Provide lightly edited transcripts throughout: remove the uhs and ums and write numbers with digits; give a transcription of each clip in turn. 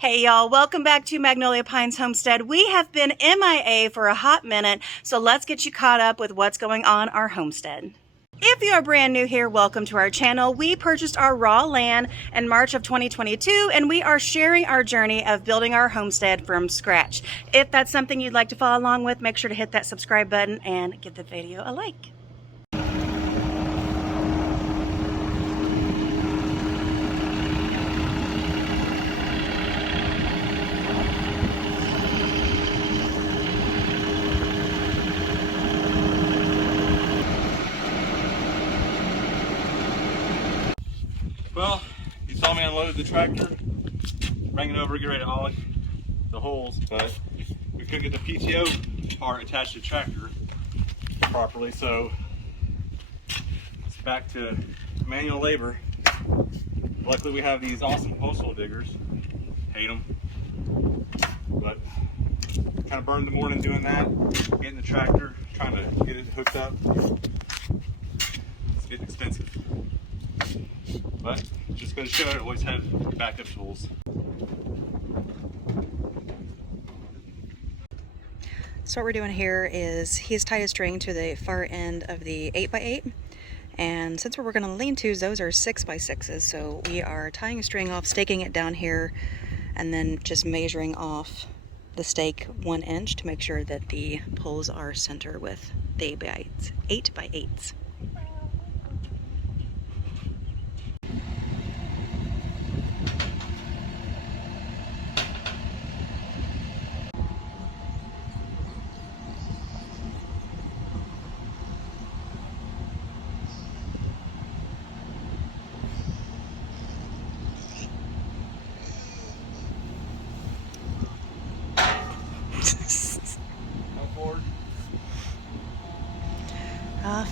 Hey y'all, welcome back to Magnolia Pines Homestead. We have been MIA for a hot minute, so let's get you caught up with what's going on our homestead. If you are brand new here, welcome to our channel. We purchased our raw land in March of 2022, and we are sharing our journey of building our homestead from scratch. If that's something you'd like to follow along with, make sure to hit that subscribe button and give the video a like. Well, you saw me unload the tractor, bring it over, get ready to haul the holes, but we couldn't get the PTO part attached to the tractor properly, so it's back to manual labor. Luckily we have these awesome postal diggers. Hate them, but kind of burned the morning doing that, getting the tractor, trying to get it hooked up. It's getting expensive. But just going to show it, always have backup tools. So what we're doing here is he's tied a string to the far end of the 8x8, and since we're working on the lean-tos, those are 6x6s, so we are tying a string off, staking it down here, and then just measuring off the stake 1 inch to make sure that the poles are center with the 8x8s.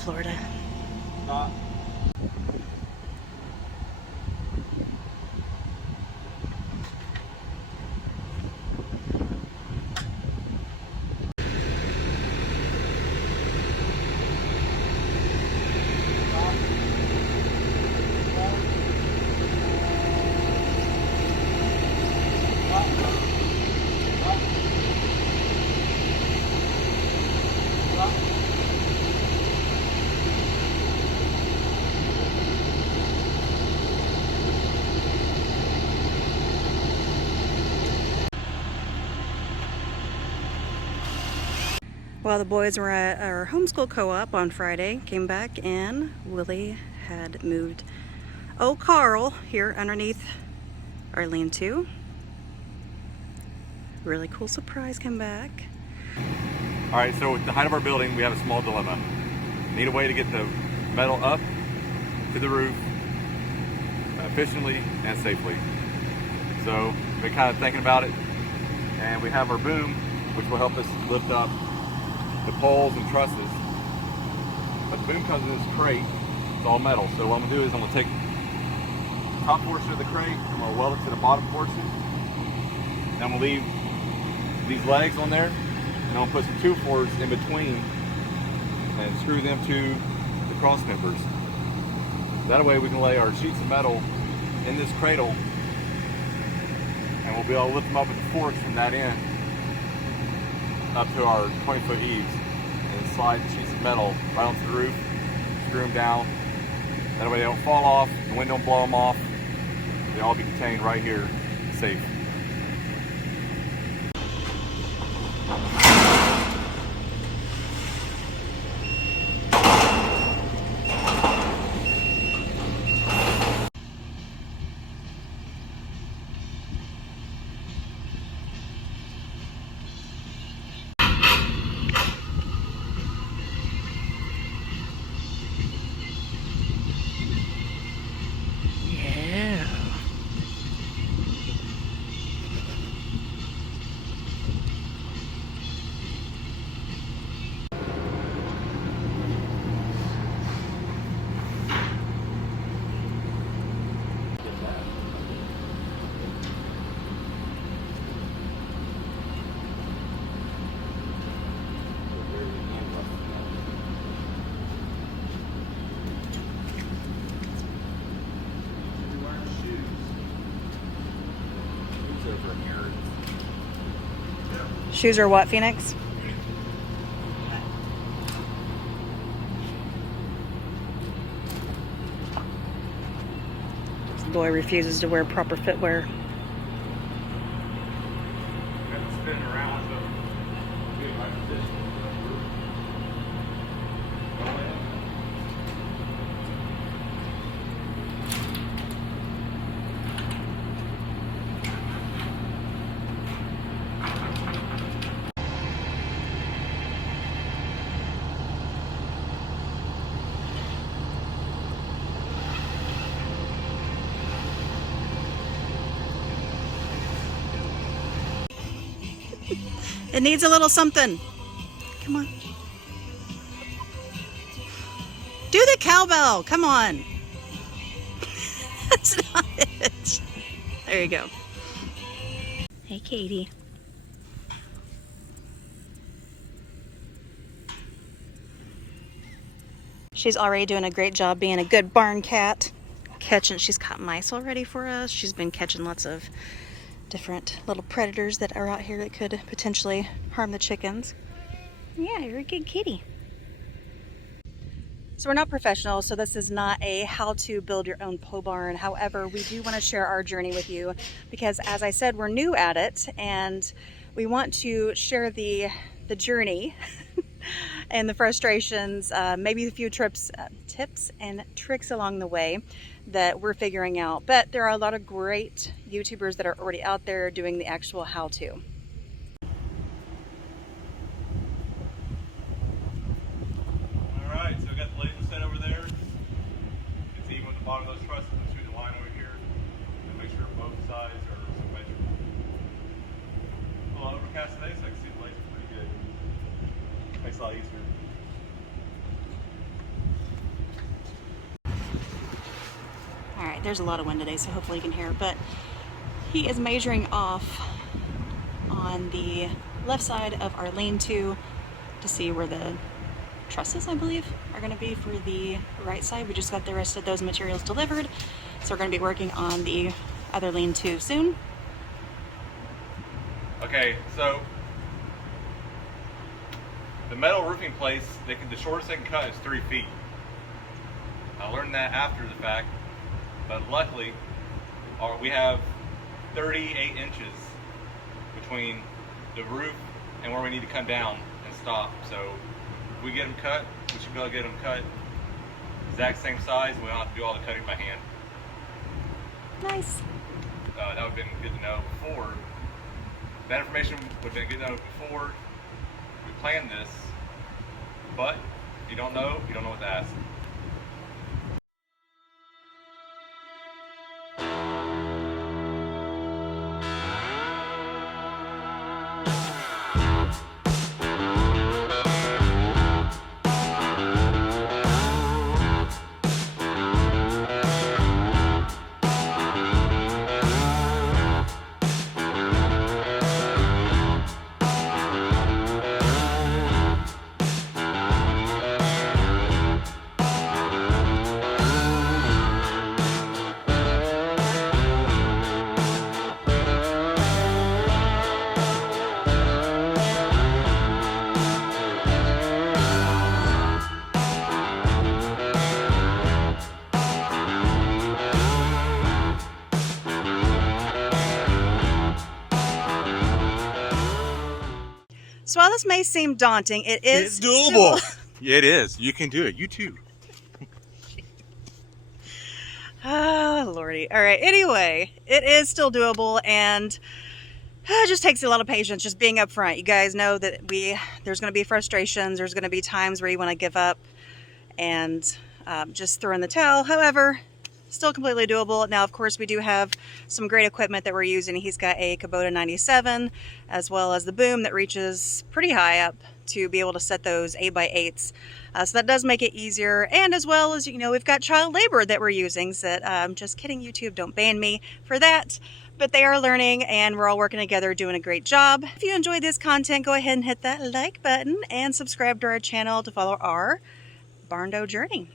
Florida. Stop. While the boys were at our homeschool co-op on Friday, came back and Willie had moved Carl here underneath our lean-to. Really cool surprise come back. All right, so at the height of our building, we have a small dilemma. Need a way to get the metal up to the roof efficiently and safely. So we've been kind of thinking about it, and we have our boom, which will help us lift up the poles and trusses. But the boom comes in this crate, it's all metal. So what I'm gonna do is I'm gonna take the top portion of the crate, I'm gonna weld it to the bottom portion, and I'm gonna leave these legs on there, and I'm gonna put some 2-4s in between and screw them to the cross members. That way we can lay our sheets of metal in this cradle, and we'll be able to lift them up with the forks from that end up to our 20-foot eaves, and slide the sheets of metal right onto the roof, screw them down. That way they don't fall off, the wind don't blow them off. They all be contained right here, safe. here. Yeah. Shoes are what, Phoenix? This boy refuses to wear proper footwear. Got to spin around, so get in my position. It needs a little something. Come on. Do the cowbell. Come on. That's not it. There you go. Hey, Katie. She's already doing a great job being a good barn cat. She's caught mice already for us. She's been catching lots of different little predators that are out here that could potentially harm the chickens. Yeah, you're a good kitty. So we're not professionals, so this is not a how to build your own pole barn. However, we do want to share our journey with you because, as I said, we're new at it and we want to share the journey and the frustrations, maybe a few tips and tricks along the way that we're figuring out. But there are a lot of great YouTubers that are already out there doing the actual how-to. Alright, so we got the laser set over there. It's even with the bottom of those trusses. We'll shoot the line over here and make sure both sides are symmetrical. A little overcast today, so I can see the laser pretty good. Makes it a lot easier. Alright, there's a lot of wind today, so hopefully you can hear it, but he is measuring off on the left side of our lean-to to see where the trusses, I believe, are going to be for the right side. We just got the rest of those materials delivered, so we're going to be working on the other lean-to soon. Okay, so the metal roofing place, the shortest they can cut is 3 feet. I learned that after the fact, but luckily we have 38 inches between the roof and where we need to come down and stop. So if we get them cut, we should be able to get them cut exact same size, and we don't have to do all the cutting by hand. Nice. That would have been good to know before. That information would have been good to know before we planned this, but if you don't know what to ask. So while this may seem daunting, it's doable. Yeah, it is. You can do it. You too. Oh, Lordy. All right. Anyway, it is still doable, and it just takes a lot of patience just being up front. You guys know that there's going to be frustrations. There's going to be times where you want to give up and just throw in the towel. However, still completely doable. Now, of course, we do have some great equipment that we're using. He's got a Kubota 97, as well as the boom that reaches pretty high up to be able to set those 8x8s. So that does make it easier. And as well as, you know, we've got child labor that we're using. So just kidding, YouTube, don't ban me for that. But they are learning, and we're all working together doing a great job. If you enjoyed this content, go ahead and hit that like button and subscribe to our channel to follow our barn journey.